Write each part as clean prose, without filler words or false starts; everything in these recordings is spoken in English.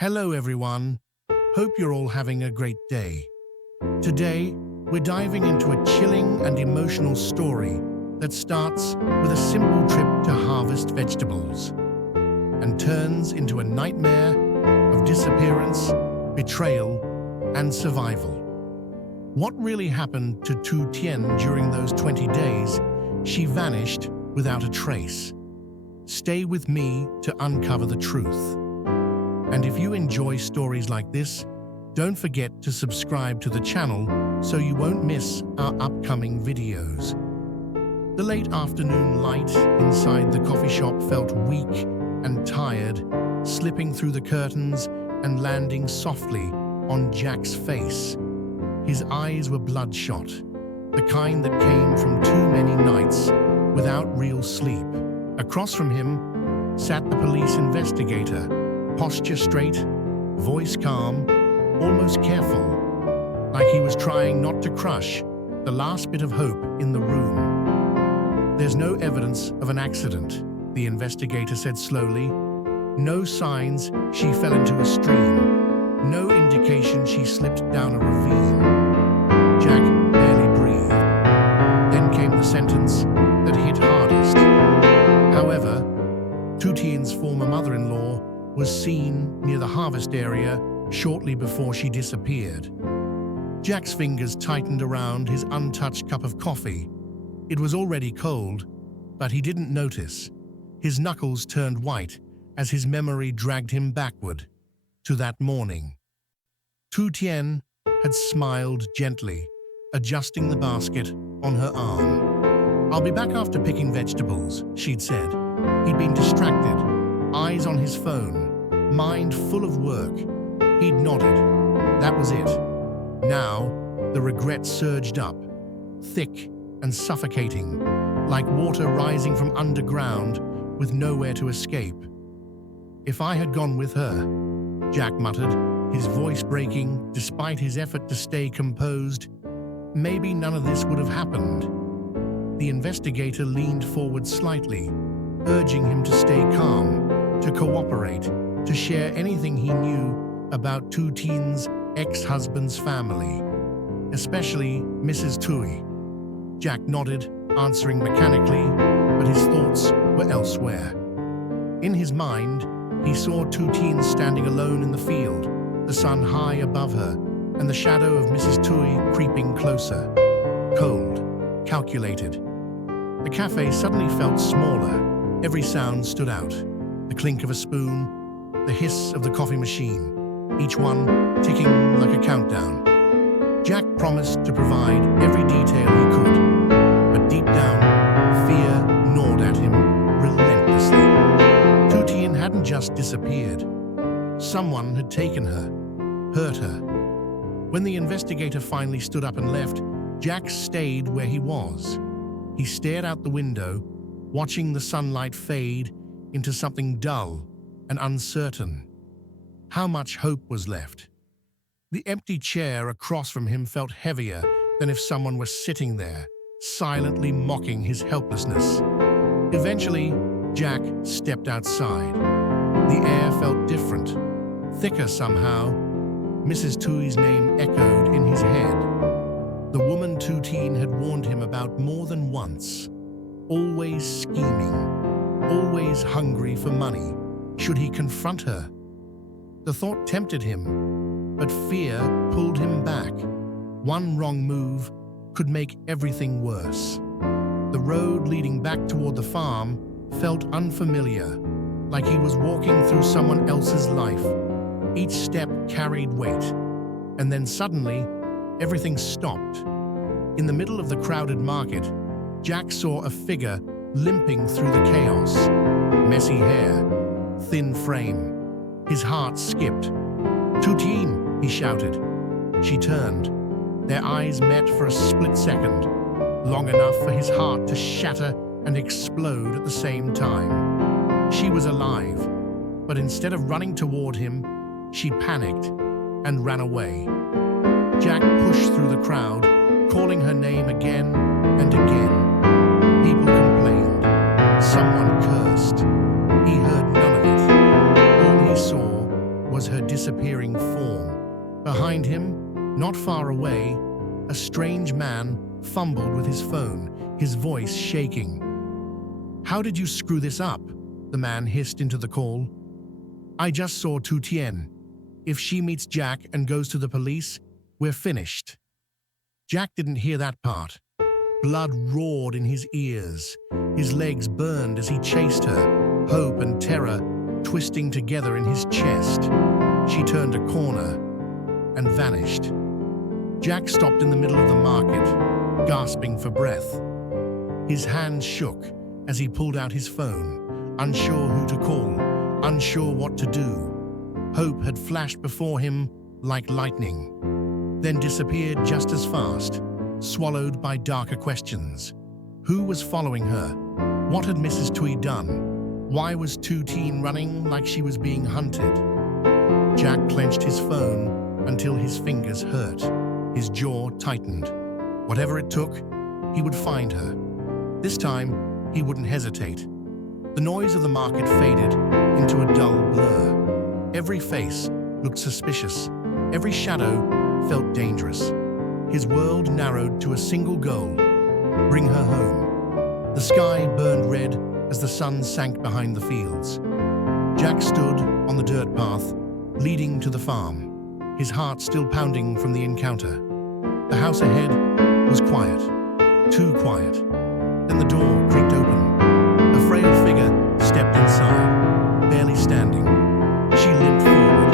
Hello everyone, hope you're all having a great day. Today, we're diving into a chilling and emotional story that starts with a simple trip to harvest vegetables and turns into a nightmare of disappearance, betrayal, and survival. What really happened to Tien during those 20 days? She vanished without a trace. Stay with me to uncover the truth. And if you enjoy stories like this, don't forget to subscribe to the channel so you won't miss our upcoming videos. The late afternoon light inside the coffee shop felt weak and tired, slipping through the curtains and landing softly on Jack's face. His eyes were bloodshot, the kind that came from too many nights without real sleep. Across from him sat the police investigator, posture straight, voice calm, almost careful, like he was trying not to crush the last bit of hope in the room. "There's no evidence of an accident," the investigator said slowly. "No signs she fell into a stream. No indication she slipped down a ravine." Jack barely breathed. Then came the sentence that hit hardest. However, Tuten's former mother-in-law was seen near the harvest area shortly before she disappeared. Jack's fingers tightened around his untouched cup of coffee. It was already cold, but he didn't notice. His knuckles turned white as his memory dragged him backward to that morning. Tien had smiled gently, adjusting the basket on her arm. "I'll be back after picking vegetables," she'd said. He'd been distracted, eyes on his phone, mind full of work. He'd nodded. That was it. Now, the regret surged up, thick and suffocating, like water rising from underground with nowhere to escape. "If I had gone with her," Jack muttered, his voice breaking despite his effort to stay composed, "maybe none of this would have happened." The investigator leaned forward slightly, urging him to stay calm, to cooperate, to share anything he knew about Tuten's ex-husband's family, especially Mrs. Tui. Jack nodded, answering mechanically, but his thoughts were elsewhere. In his mind, he saw Tuten standing alone in the field, the sun high above her, and the shadow of Mrs. Tui creeping closer. Cold, calculated. The cafe suddenly felt smaller. Every sound stood out. The clink of a spoon, the hiss of the coffee machine, each one ticking like a countdown. Jack promised to provide every detail he could, but deep down, fear gnawed at him relentlessly. Tuten hadn't just disappeared. Someone had taken her, hurt her. When the investigator finally stood up and left, Jack stayed where he was. He stared out the window, watching the sunlight fade into something dull and uncertain. How much hope was left? The empty chair across from him felt heavier than if someone were sitting there, silently mocking his helplessness. Eventually, Jack stepped outside. The air felt different, thicker somehow. Mrs. Tui's name echoed in his head. The woman Tuten had warned him about more than once. Always scheming, always hungry for money. Should he confront her? The thought tempted him, but fear pulled him back. One wrong move could make everything worse. The road leading back toward the farm felt unfamiliar, like he was walking through someone else's life. Each step carried weight, and then suddenly, everything stopped. In the middle of the crowded market, Jack saw a figure limping through the chaos. Messy hair, thin frame. His heart skipped. "Tuten!" he shouted. She turned. Their eyes met for a split second, long enough for his heart to shatter and explode at the same time. She was alive, but instead of running toward him, she panicked and ran away. Jack pushed through the crowd, calling her name again and again. People complained. Someone cursed. He heard none of it. All he saw was her disappearing form. Behind him, not far away, a strange man fumbled with his phone, his voice shaking. "How did you screw this up?" the man hissed into the call. "I just saw Tien. If she meets Jack and goes to the police, we're finished." Jack didn't hear that part. Blood roared in his ears. His legs burned as he chased her, hope and terror twisting together in his chest. She turned a corner and vanished. Jack stopped in the middle of the market, gasping for breath. His hands shook as he pulled out his phone, unsure who to call, unsure what to do. Hope had flashed before him like lightning, then disappeared just as fast, swallowed by darker questions. Who was following her? What had Mrs. Tui done? Why was Tuten running like she was being hunted? Jack clenched his phone until his fingers hurt. His jaw tightened. Whatever it took, he would find her. This time, he wouldn't hesitate. The noise of the market faded into a dull blur. Every face looked suspicious. Every shadow felt dangerous. His world narrowed to a single goal: bring her home. The sky burned red as the sun sank behind the fields. Jack stood on the dirt path leading to the farm, his heart still pounding from the encounter. The house ahead was quiet, too quiet. Then the door creaked open. A frail figure stepped inside, barely standing. She limped forward,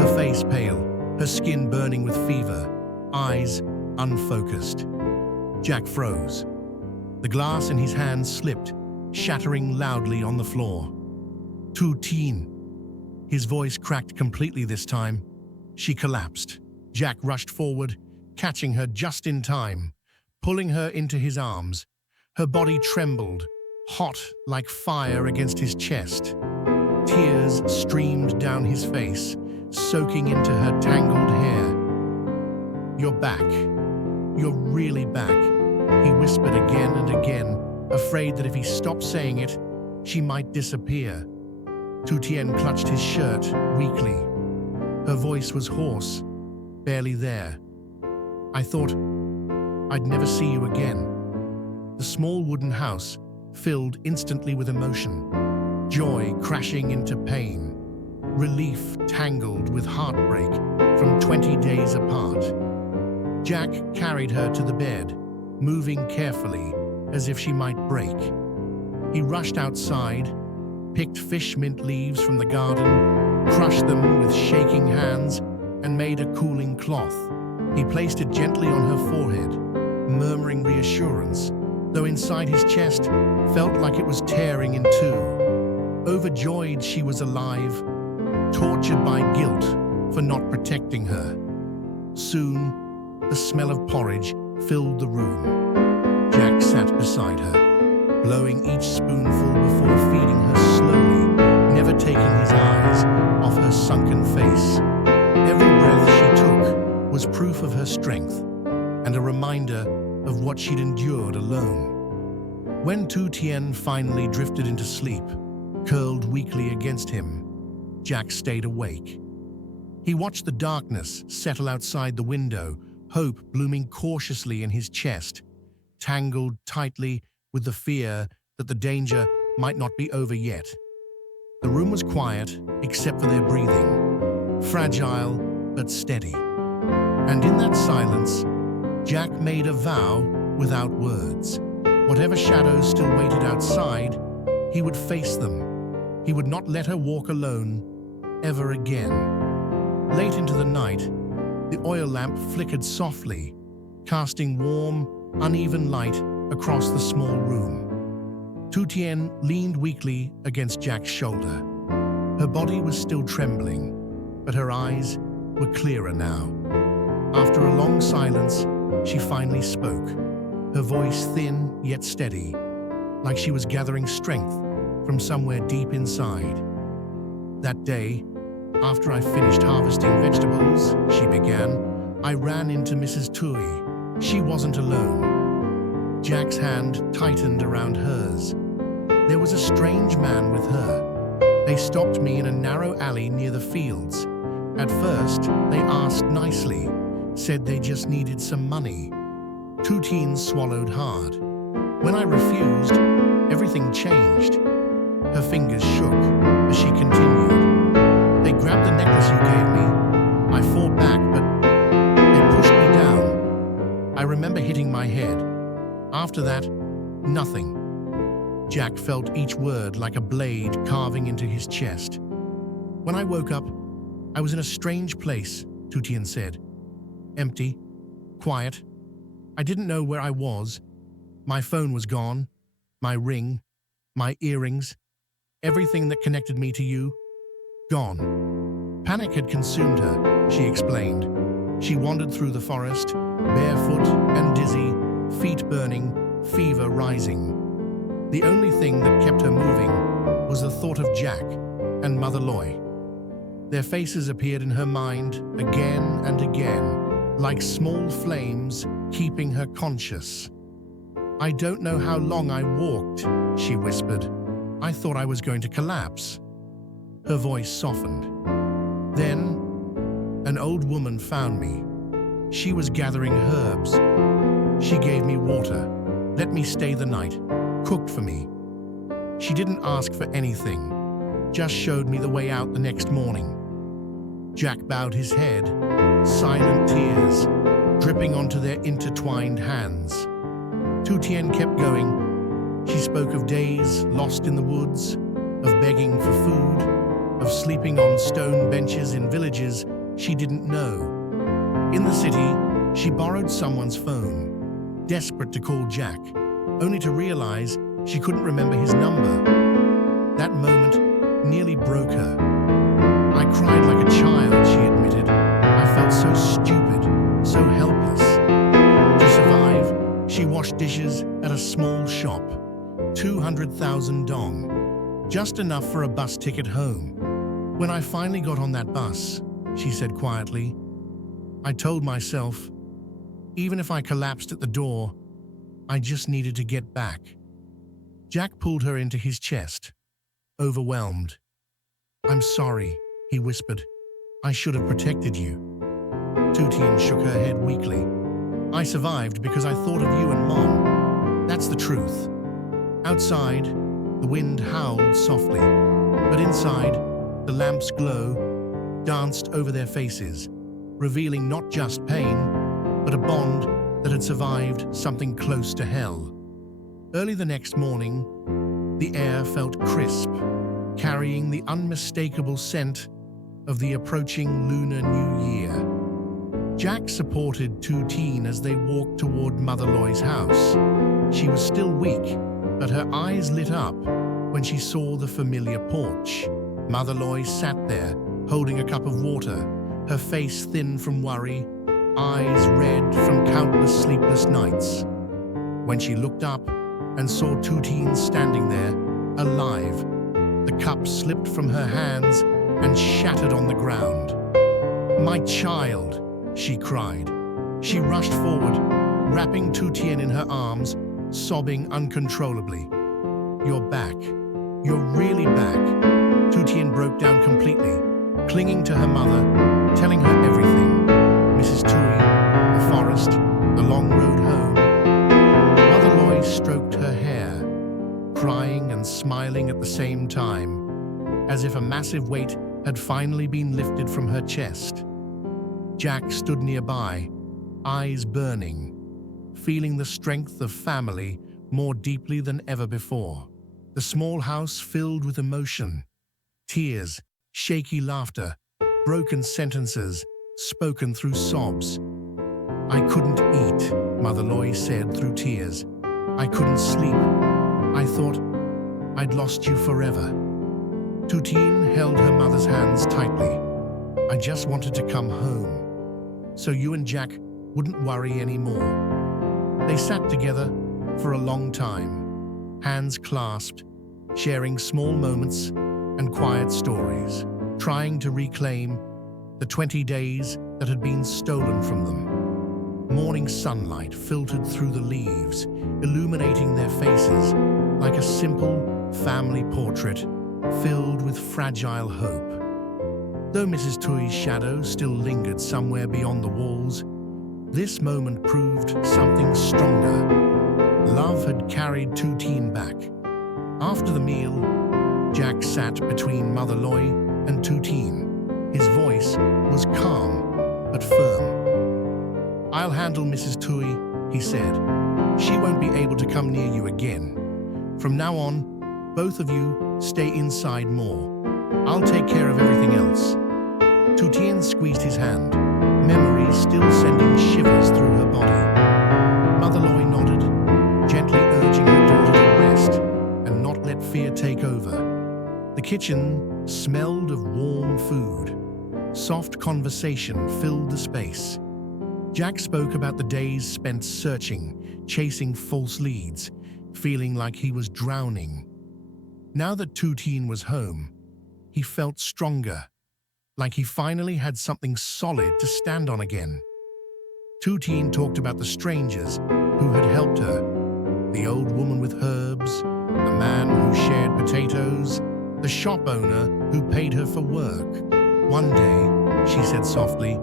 her face pale, her skin burning with fever, eyes unfocused. Jack froze. The glass in his hand slipped, shattering loudly on the floor. "Tuten." His voice cracked completely this time. She collapsed. Jack rushed forward, catching her just in time, pulling her into his arms. Her body trembled, hot like fire against his chest. Tears streamed down his face, soaking into her tangled hair. "You're back. You're really back," he whispered again and again, afraid that if he stopped saying it, she might disappear. Tuten clutched his shirt weakly. Her voice was hoarse, barely there. "I thought I'd never see you again." The small wooden house filled instantly with emotion, joy crashing into pain, relief tangled with heartbreak from 20 days apart. Jack carried her to the bed, moving carefully as if she might break. He rushed outside, picked fish mint leaves from the garden, crushed them with shaking hands, and made a cooling cloth. He placed it gently on her forehead, murmuring reassurance, though inside his chest felt like it was tearing in two. Overjoyed she was alive, tortured by guilt for not protecting her. Soon, the smell of porridge filled the room. Jack sat beside her, blowing each spoonful before feeding her slowly, never taking his eyes off her sunken face. Every breath she took was proof of her strength and a reminder of what she'd endured alone. When Tuten finally drifted into sleep, curled weakly against him, Jack stayed awake. He watched the darkness settle outside the window, hope blooming cautiously in his chest, tangled tightly with the fear that the danger might not be over yet. The room was quiet, except for their breathing, fragile but steady. And in that silence, Jack made a vow without words. Whatever shadows still waited outside, he would face them. He would not let her walk alone ever again. Late into the night, the oil lamp flickered softly, casting warm, uneven light across the small room. Tuten leaned weakly against Jack's shoulder. Her body was still trembling, but her eyes were clearer now. After a long silence, she finally spoke, her voice thin yet steady, like she was gathering strength from somewhere deep inside. "That day, after I finished harvesting vegetables," she began, "I ran into Mrs. Tui. She wasn't alone." Jack's hand tightened around hers. "There was a strange man with her. They stopped me in a narrow alley near the fields. At first, they asked nicely, said they just needed some money. Tuten swallowed hard. When I refused, everything changed. Her fingers shook as she continued. They grabbed the necklace you gave me. I fought back, but they pushed me down. I remember hitting my head. After that, nothing. Jack felt each word like a blade carving into his chest. When I woke up, I was in a strange place, Tuten said. Empty, quiet. I didn't know where I was. My phone was gone, my ring, my earrings, everything that connected me to you, gone. Panic had consumed her, she explained. She wandered through the forest, barefoot and dizzy, feet burning, fever rising. The only thing that kept her moving was the thought of Jack and Mother Loy. Their faces appeared in her mind again and again, like small flames keeping her conscious. I don't know how long I walked, she whispered. I thought I was going to collapse. Her voice softened. Then, an old woman found me. She was gathering herbs. She gave me water, let me stay the night, cooked for me. She didn't ask for anything, just showed me the way out the next morning. Jack bowed his head, silent tears dripping onto their intertwined hands. Tuten kept going. She spoke of days lost in the woods, of begging for food, of sleeping on stone benches in villages she didn't know. In the city, she borrowed someone's phone, desperate to call Jack, only to realize she couldn't remember his number. That moment nearly broke her. I cried like a child, she admitted. I felt so stupid, so helpless. To survive, she washed dishes at a small shop. 200,000 dong, just enough for a bus ticket home. When I finally got on that bus, she said quietly, I told myself, even if I collapsed at the door, I just needed to get back. Jack pulled her into his chest, overwhelmed. I'm sorry, he whispered. I should have protected you. Tuten shook her head weakly. I survived because I thought of you and Mom. That's the truth. Outside, the wind howled softly, but inside, the lamp's glow danced over their faces, revealing not just pain, but a bond that had survived something close to hell. Early the next morning, the air felt crisp, carrying the unmistakable scent of the approaching Lunar New Year. Jack supported Tuten as they walked toward Mother Loy's house. She was still weak, but her eyes lit up when she saw the familiar porch. Mother Loy sat there, holding a cup of water, her face thin from worry, eyes red from countless sleepless nights. When she looked up and saw Tuten standing there, alive, the cup slipped from her hands and shattered on the ground. My child, she cried. She rushed forward, wrapping Tuten in her arms, sobbing uncontrollably. You're back. You're really back. Tuten broke down completely, clinging to her mother, telling her everything. Mrs. Tui, the forest, the long road home. Mother Loy stroked her hair, crying and smiling at the same time, as if a massive weight had finally been lifted from her chest. Jack stood nearby, eyes burning, feeling the strength of family more deeply than ever before. The small house filled with emotion, tears, shaky laughter, broken sentences spoken through sobs. I couldn't eat, Mother Loy said through tears. I couldn't sleep. I thought I'd lost you forever. Tuten held her mother's hands tightly. I just wanted to come home, so you and Jack wouldn't worry anymore. They sat together for a long time, hands clasped, sharing small moments and quiet stories, trying to reclaim the 20 days that had been stolen from them. Morning sunlight filtered through the leaves, illuminating their faces like a simple family portrait filled with fragile hope. Though Mrs. Tui's shadow still lingered somewhere beyond the walls, this moment proved something stronger. Love had carried Tuten back. After the meal, Jack sat between Mother Loy and Tuten. His voice was calm but firm. "I'll handle Mrs. Tui," he said. "She won't be able to come near you again. From now on, both of you stay inside more. I'll take care of everything else." Tuten squeezed his hand, memories still sending shivers through her body. Mother Loy nodded, gently urging her daughter to rest and not let fear take over. The kitchen smelled of warm food. Soft conversation filled the space. Jack spoke about the days spent searching, chasing false leads, feeling like he was drowning. Now that Tuten was home, he felt stronger, like he finally had something solid to stand on again. Tuten talked about the strangers who had helped her, the old woman with herbs, the man who shared potatoes, the shop owner who paid her for work. "One day," she said softly,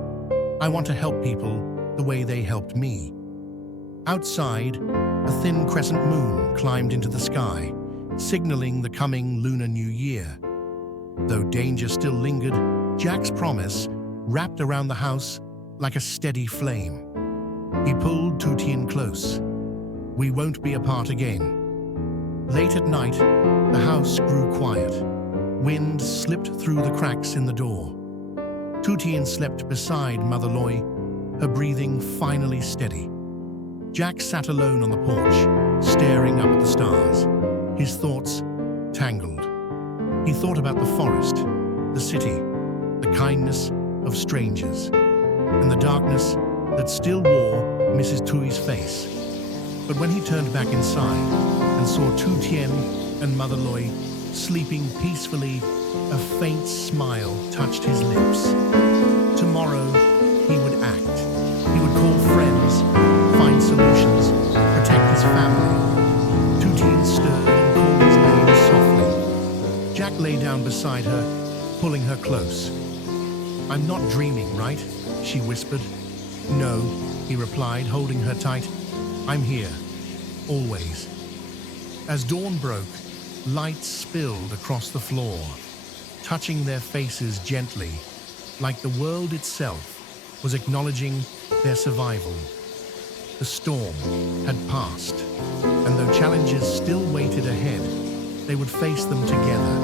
"I want to help people the way they helped me." Outside, a thin crescent moon climbed into the sky, signaling the coming Lunar New Year. Though danger still lingered, Jack's promise wrapped around the house like a steady flame. He pulled Tuten close. "We won't be apart again." Late at night, the house grew quiet. Wind slipped through the cracks in the door. Tuten slept beside Mother Loy, her breathing finally steady. Jack sat alone on the porch, staring up at the stars, his thoughts tangled. He thought about the forest, the city, the kindness of strangers, and the darkness that still wore Mrs. Tui's face. But when he turned back inside and saw Tuten and Mother Loy sleeping peacefully, a faint smile touched his lips. Tomorrow, he would act. He would call friends, find solutions, protect his family. Tuten stirred and called his name softly. Jack lay down beside her, pulling her close. "I'm not dreaming, right?" she whispered. "No," he replied, holding her tight. "I'm here, always." As dawn broke, light spilled across the floor, touching their faces gently, like the world itself was acknowledging their survival. The storm had passed, and though challenges still waited ahead, they would face them together.